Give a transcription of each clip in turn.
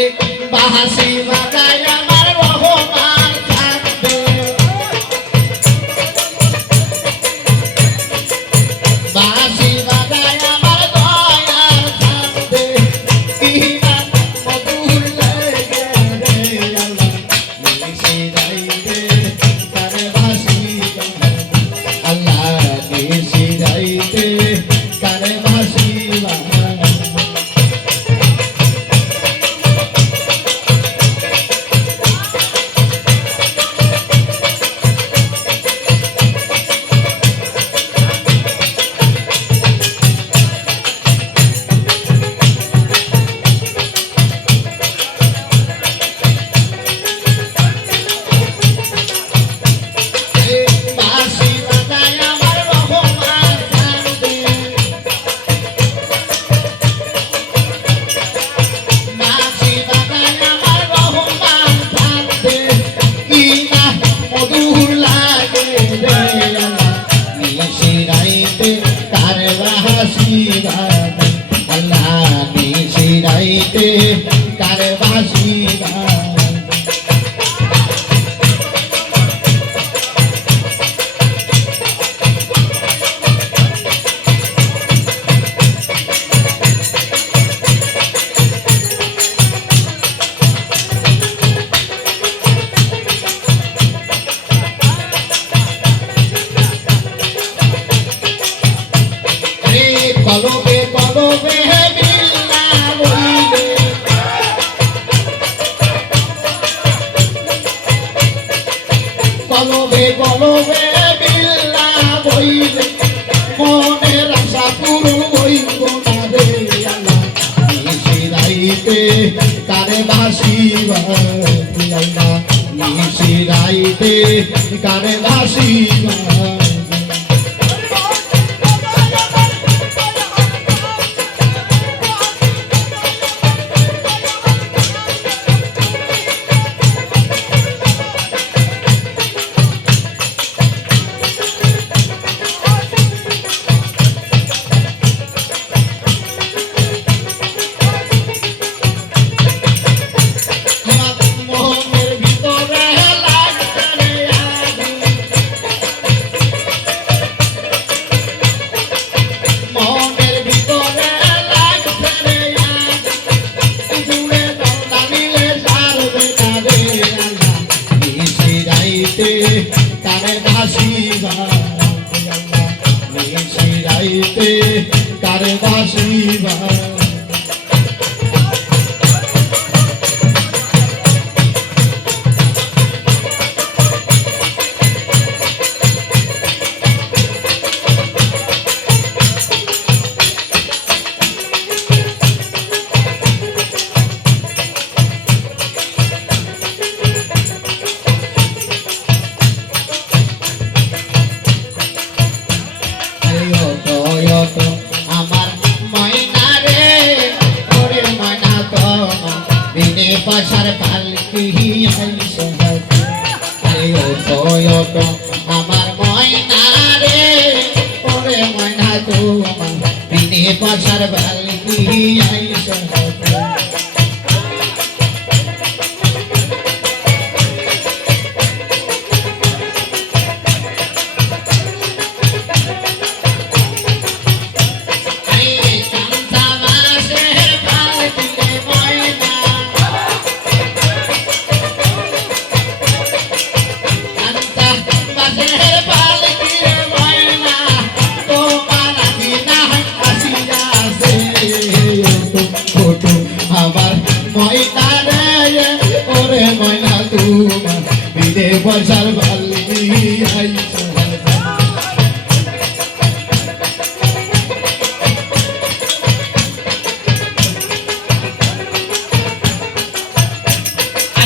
আরে বাহাসি বাসি নিশিরাইতে কারে নিশি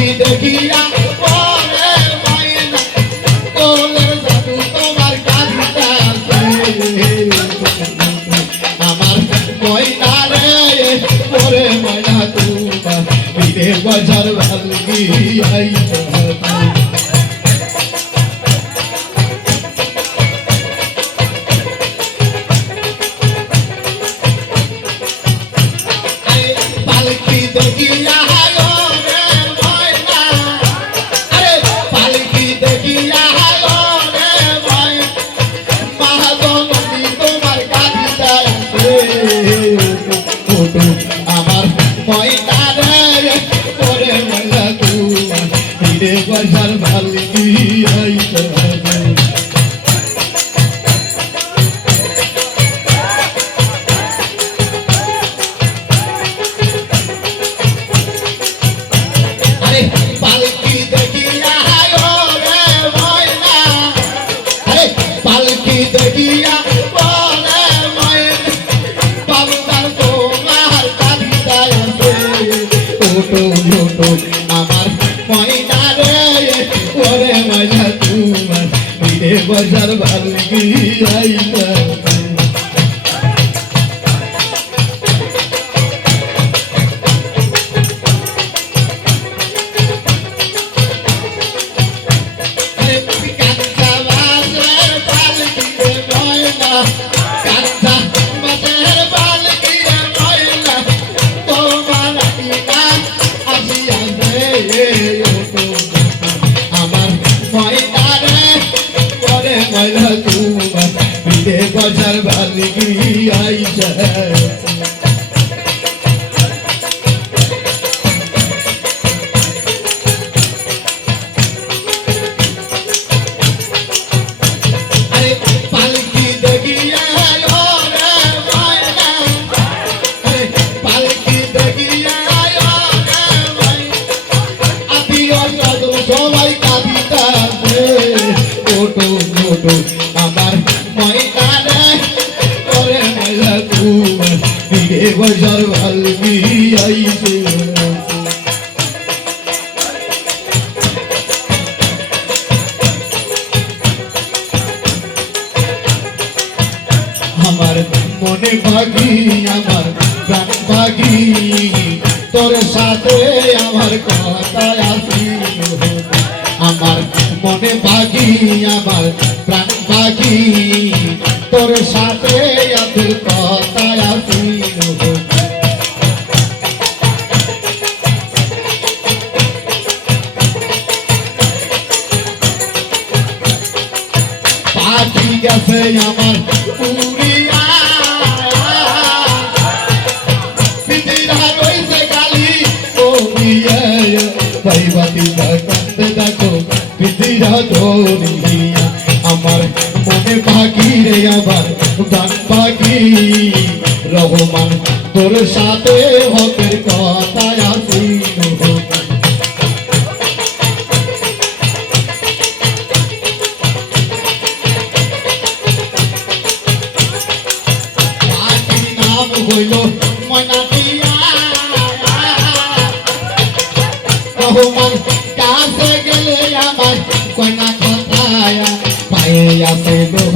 দেখি দেখিয়া বাজার ভালকি আইতে হবে। আরে পালকি দেখি আয় রে ময়না আরে পালকি দেখি পালকি আইছে মনে ভাগি, আমার ভাগি, তোর সাথে আমার কথা আসি আমার মনে ভাগি, আমার প্রাণ ভাগি, তোর সাথে আদের কথা আসি পাখি গেছে আমার ভাইবাতি কান্দে দেখো পিতিরা ধরিয়া আমার মনে পাখি রে আমার গান পাখি। রহমান, তোর সাথে হকের কথা আসি হইল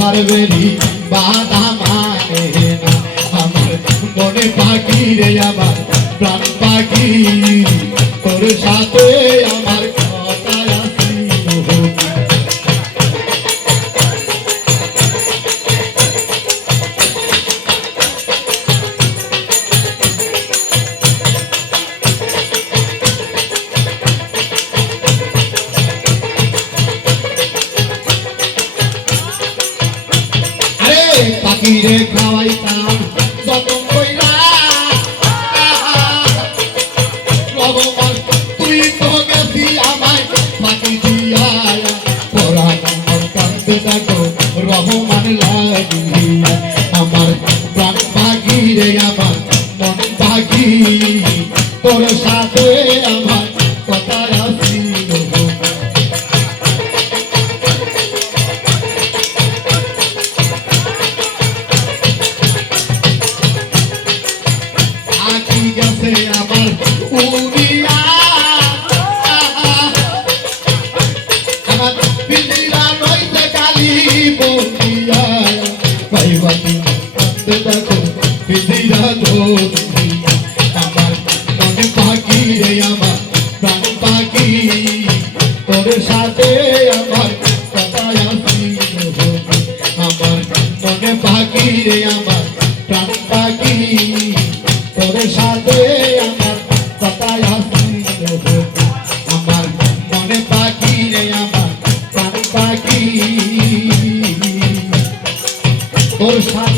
লোহার বেরি বাধা মানে না। আমার মনে পাখি রে, আমার প্রাণ পাখি। তোর সাথে আমার পাখিরে খাওয়াইতাম। রে আমার প্রাণ পাখি তোর সাথে আমার কথায় হাসি আমার মনে পাখি রে আমার প্রাণ পাখি তোর সাথে